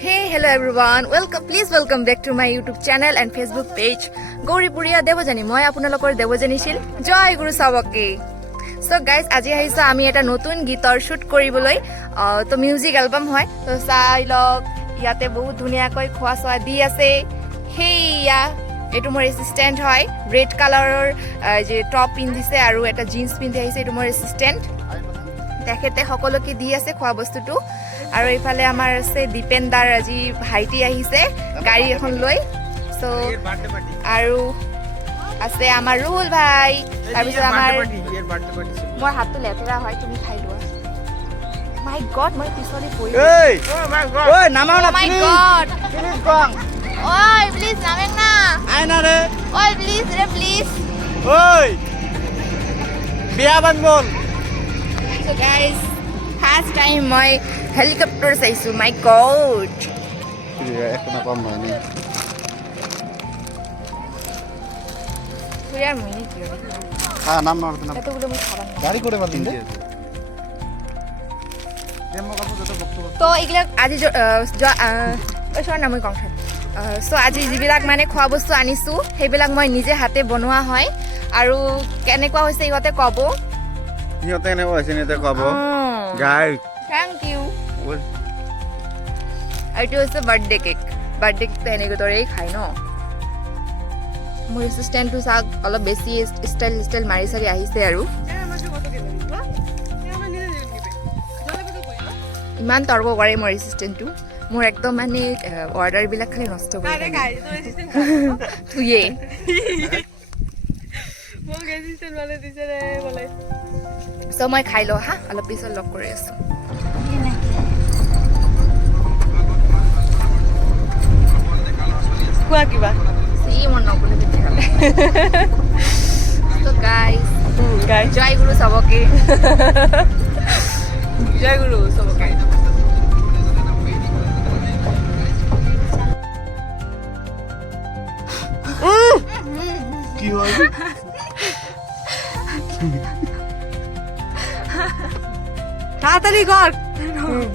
Hey, hello everyone. Please welcome back to my YouTube channel and Facebook page. Gauripuria Devojani. Moi আপোনালোকৰ দেৱজানী শিল জয় গুৰু সাবকে. So guys, আজি আহিছো আমি এটা নতুন গীতৰ শুট কৰিবলৈ তো মিউজিক এলবাম হয় তো চাই লওক ইয়াতে বহুত ধুনীয়াকৈ খোৱা চোৱা দি আছে হেয়া এটো মোৰ এসিস্ট্যান্ট হয় ৰেড কালাৰৰ যে টপ পিন্ধিছে আৰু এটা জিন্স পিন্ধি আহিছে এটো মোৰ এসিস্ট্যান্ট তেখেতে সকলোকে দি আছে খোৱা বস্তুটো আৰু ইফালে আমাৰ আছে দীপেন্দাৰ আজি ভাইটি আহিছে গাড়ী এখন লৈ সো আৰু আছে আমাৰ ৰুহুল ভাই তাৰপিছত আমাৰ মোৰ হাতটো লেতেৰা হয় তুমি খাই লোৱা মাই গড মই পিছলে পৰি ঐ নামাও না মাই গড প্লিজ কং ওই প্লিজ নামেন না আই না রে ওই প্লিজ রে প্লিজ ওই বিয়া বানবল সো গাইস ফার্স্ট টাইম মই হেলিকপ্টার চাইছো মাই গড এখন কম হয়নি পুরা মিনি কি হ্যাঁ নাম না এতগুলো মই খাবার না গাড়ি করে বাদিন তো এগুলা আজি ওচৰ না মই কংঠাত সো আজি যিবিলাক মানে খোৱা বস্তু আনিছো সেইবিলাক মই নিজে হাতে বনোৱা হয় আৰু কেনেকুৱা হৈছে ইহঁতে ক'ব সিহঁতে এনে হৈছে নেতে কব গাই থ্যাংক ইউ এইটো হৈছে বাৰ্থডে কেক বাৰ্থডে কেকটো এনেকৈ দৰেই খায় ন মোৰ এছিষ্টেণ্টটো চাওক অলপ বেছি ষ্টাইল মাৰি চাৰি আহিছে আৰু ইমান তৰ্ক কৰে মোৰ এছিষ্টেণ্টটো মোৰ একদম মানে অৰ্ডাৰবিলাক খালি নষ্ট কৰি তুয়ে চ' মই খাই লওঁ হা অলপ পিছত লগ কৰি আছোঁ কোৱা কিবা ই মোৰ নকলে তেতিয়াহ'লে ত' গাইজ জয় গুৰু চবকে জয় গুৰু চবকে কি হয় তাড়াতাড়ি কৰ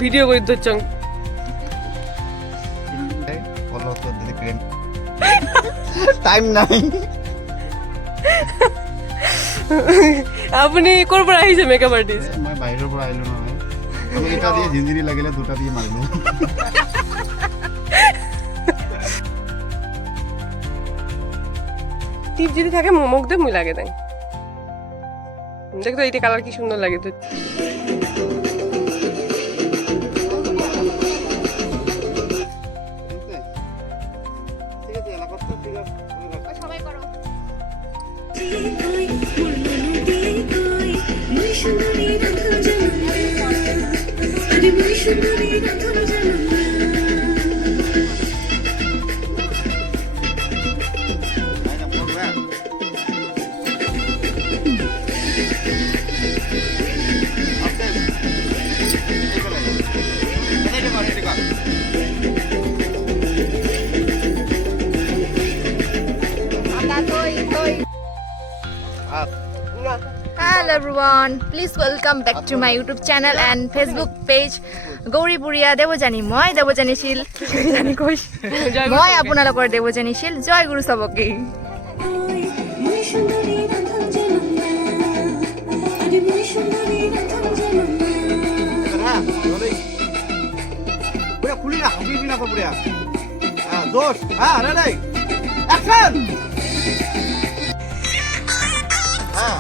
ভিডিও কৰে দিচ্ছ ফলো তো দিদি ক্ৰেন টাইম নাই আপুনি ক'ৰ পৰা আহিছে মেকআপ আৰ্টিষ্ট মই বাহিৰৰ পৰা আহিলো নহয় আমি এটা দিয়ে জিঞ্জিৰি লাগিলে দুটা দিয়ে মাৰিলো টিপ যদি থাকে মোক দে মুই লাগে তাই দেখ তো এইটা কালার কি সুন্দর লাগে তো সবাই করো Hello everyone, please welcome back to my YouTube channel and Facebook page Gauripuria Devojani. Moi Devojani Shil Jani Kosh. Moi আপোনালোকৰ দেৱজানী শিল জয় গুৰু চবকে পুরা খুলি না হাবি বিনা পুরা হ্যাঁ দোষ হ্যাঁ রেডি অ্যাকশন হ্যাঁ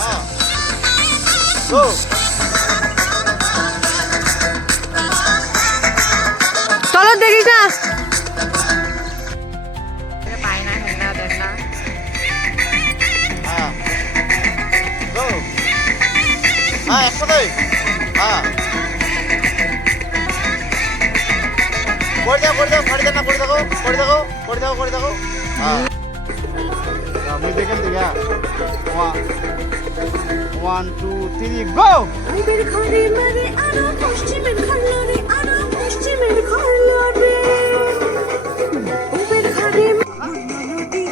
হ্যাঁ গো চলো দেখিস না পায় না হেন না দেন না হ্যাঁ গো হ্যাঁ একসাথে হ্যাঁ করে দাও ফাড়ি দেন না করে দাও হ্যাঁ আমি দেখেন দিগা 1 2 3 গো আইবের ঘরে মারে আরো পশ্চিমের ঘরলরে আরো পশ্চিমের ঘরলরে ওবের ঘরে নদী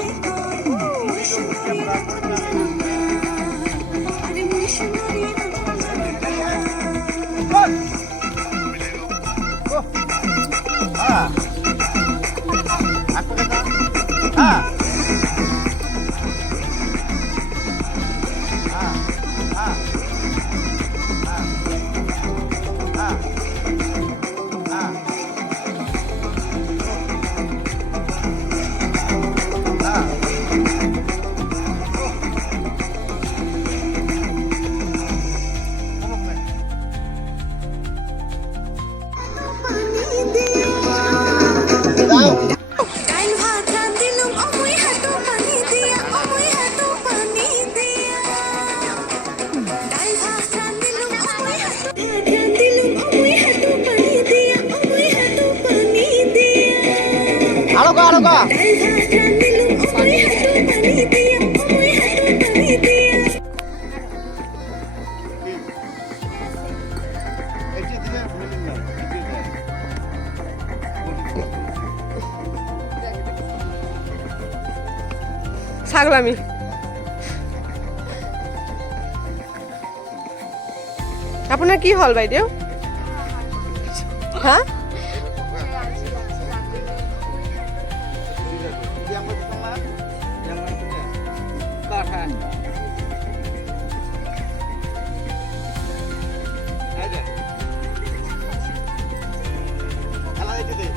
আরে মিশনারি গো Aku kata. Ah. ডাইল ভাত রাঁধিলুম অমুই হাঁটু পানি দিয়া অমুই হাঁটু পানি দিয়া ডাইল ভাত রাঁধিলুম অমুই হাঁটু রাঁধিলুম অমুই হাঁটু পানি দিয়া অমুই হাঁটু পানি দিয়া Alo ka. ডাইল ভাত রাঁধিলুম অমুই হাঁটু পানি দিয়া অমুই হাঁটু পানি দিয়া Eji diye bölüm ya. ছাগলামি। আপোনাৰ কি হ'ল বাইদেউ? হা? Yang pertama, yang mana? Kahan. Ada. Ala itu deh.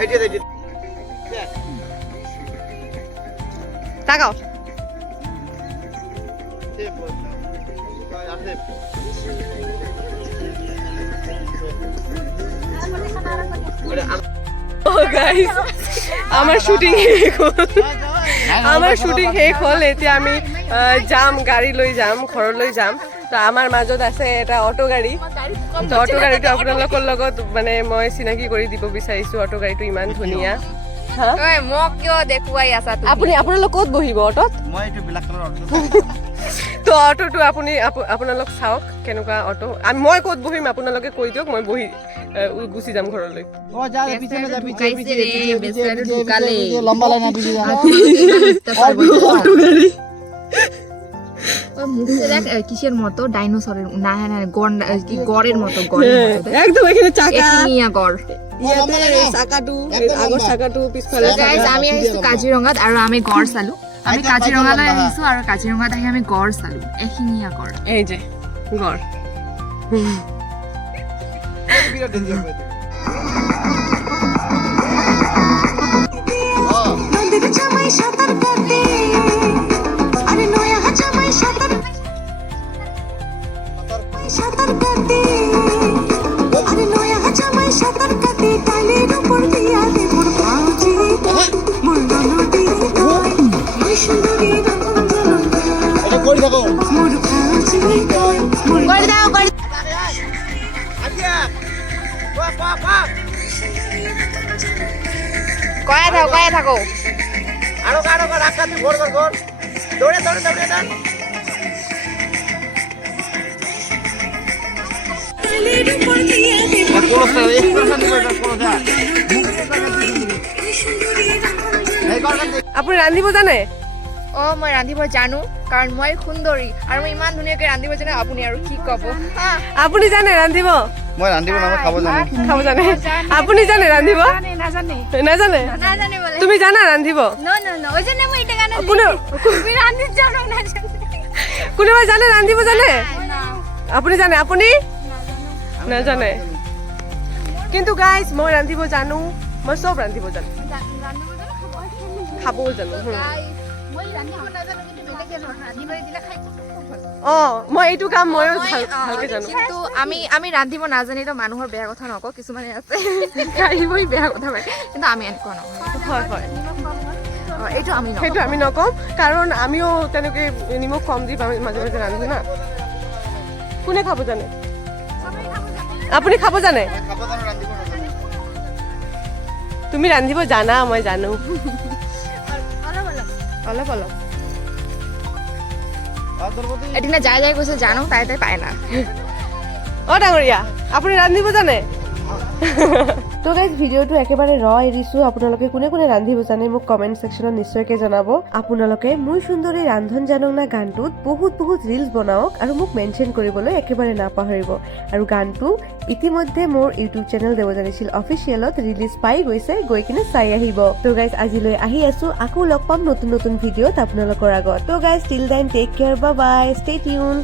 Itu deh. Ya. তাকাও। Tempo. Ada. ও গাইস, আমাৰ শুটিং শেষ হ'ল। আমাৰ শুটিং শেষ হ'ল। এতিয়া আমি যাম, গাড়ী লৈ যাম, ঘৰলৈ যাম। তো আমাৰ মাজত আছে এটা অটো গাড়ী। তো অটো গাড়ীটো আপোনালোকৰ লগত মানে মই চিনাকি কৰি দিব বিচাৰিছোঁ। অটো গাড়ীটো ইমান ধুনীয়া। হা? ঐ মোক কিয় দেখুৱাই আছা তুমি? আপোনালোক ক'ত বহিব অটোত? Mau itu black color. তো অটোটো আপোনালোক চাওক কেনেকুৱা অটো। মই ক'ত বহিম আপোনালোকে কৈ দিয়ক, মই বহি গুচি যাম ঘৰলৈ। Oh, jangan picture aja picture. বেচাৰি ঢুকালে। Lomba lain nanti juga. Auto গাড়ী ও মুখে দেখ কিসের মতো ডাইনোসরের না হ্যাঁ না গড়ের মতো গড়ের মতো দেখ। একদম এখানে চাকা, এশিঙীয়া গড়। ইয়াতে চাকাটো, আগৰ চাকাটো পিছফালে গাইজ আমি আহিছো কাজিৰঙাত আৰু আমি গড় চালো। আমি কাজিৰঙালৈ আহিছো আৰু কাজিৰঙাত আহি আমি গড় চালো, এশিঙীয়া গড়। এই যে গড়। নদীর জামাই সাঁতার কাটে আরে নয়া জামাই সাঁতার কাটে আরে নয়া জামাই সাঁতার কাটে ডালের উপর দিয়া দে মোর ভাউজি মোর ননদি কয় মোর সুন্দরী রকম Ada kau di kau. মোর ভাউজি কয় মোর করে দাও করে Aja. Wah. কয়া থাকো। Aro rakat gor. Dore. ডালের উপর দিয়া দে Polos ya, polos ya. আপুনি ৰান্ধিব জানে? অ মই ৰান্ধিব জানো কাৰণ মই সুন্দৰী আৰু মই ইমান ধুনীয়াকৈ ৰান্ধিব জানো। আপুনি আৰু কি ক'ব? আপুনি জানে ৰান্ধিব? Moi nanti mau nama kamu jangan. খাব জানে? আপুনি জানে ৰান্ধিব? নাজানে নাজানে? নাজানে বলে তুমি জানা ৰান্ধিব? ন ওই জন্য মই এটা গান তুমি ৰান্ধিৰ জানো না কোনোবাই জানে ৰান্ধিব জানে? আপুনি জানে? আপুনি নাজানে? কিন্তু গাইজ মই ৰান্ধিব জানো, মই চব ৰান্ধিব জানো, খাবও জানো। অ মই এইটো কাম ময়ো ভালকে জানো। কিন্তু আমি ৰান্ধিব নাজানিলেও মানুহৰ বেয়া কথা নকওঁ। কিছুমানে আছে কাঢ়িবই বেয়া কথা পায়, কিন্তু আমি এনেকুৱা নহয়। হয় এইটো আমি নকওঁ। সেইটো আমি নকওঁ, কাৰণ আমিও তেনেকৈ নিমখ কম দি মাজে মাজে ৰান্ধো না। কোনে খাব জানে? আপুনি খাব জানে? Kamu kan nanti mau nama. তুমি ৰান্ধিব জানা, মই জানো। অলপ অলপ। এদিনা যাই কৈছে জানো, তাই পায় না। অ ডাঙৰীয়া, আপুনি ৰান্ধিব জানে? তো গাইজ ভিডিঅ'টো একেবাৰে এৰিছো আপোনালোকে কোনে কোনে ৰান্ধিব জানে মোক কমেণ্ট ছেকশ্যনত নিশ্চয়কৈ জনাব আপোনালোকে মোৰ সুন্দৰী ৰান্ধন জানক না গানটোত বহুত ৰিলছ বনাওক আৰু মোক মেনশ্যন কৰিবলৈ একেবাৰে নাপাহৰিব আৰু গানটো ইতিমধ্যে মোৰ ইউটিউব চেনেল দেৱযানী শীল অফিচিয়েলত ৰিলিজ পাই গৈছে গৈ কিনে চাই আহিব তো গাইজ আজিলৈ আহি আছো আকৌ লগ পাম নতুন ভিডিঅ'ত আপোনালোকৰ আগত তো guys till then take care bye bye stay tuned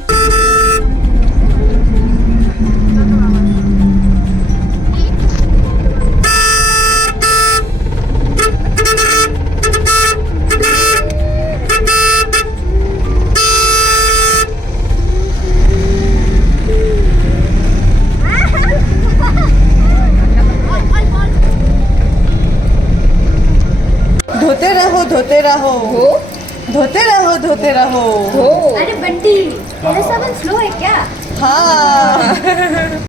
धोते रहो अरे बंटी तेरा सामान स्लो है क्या हाँ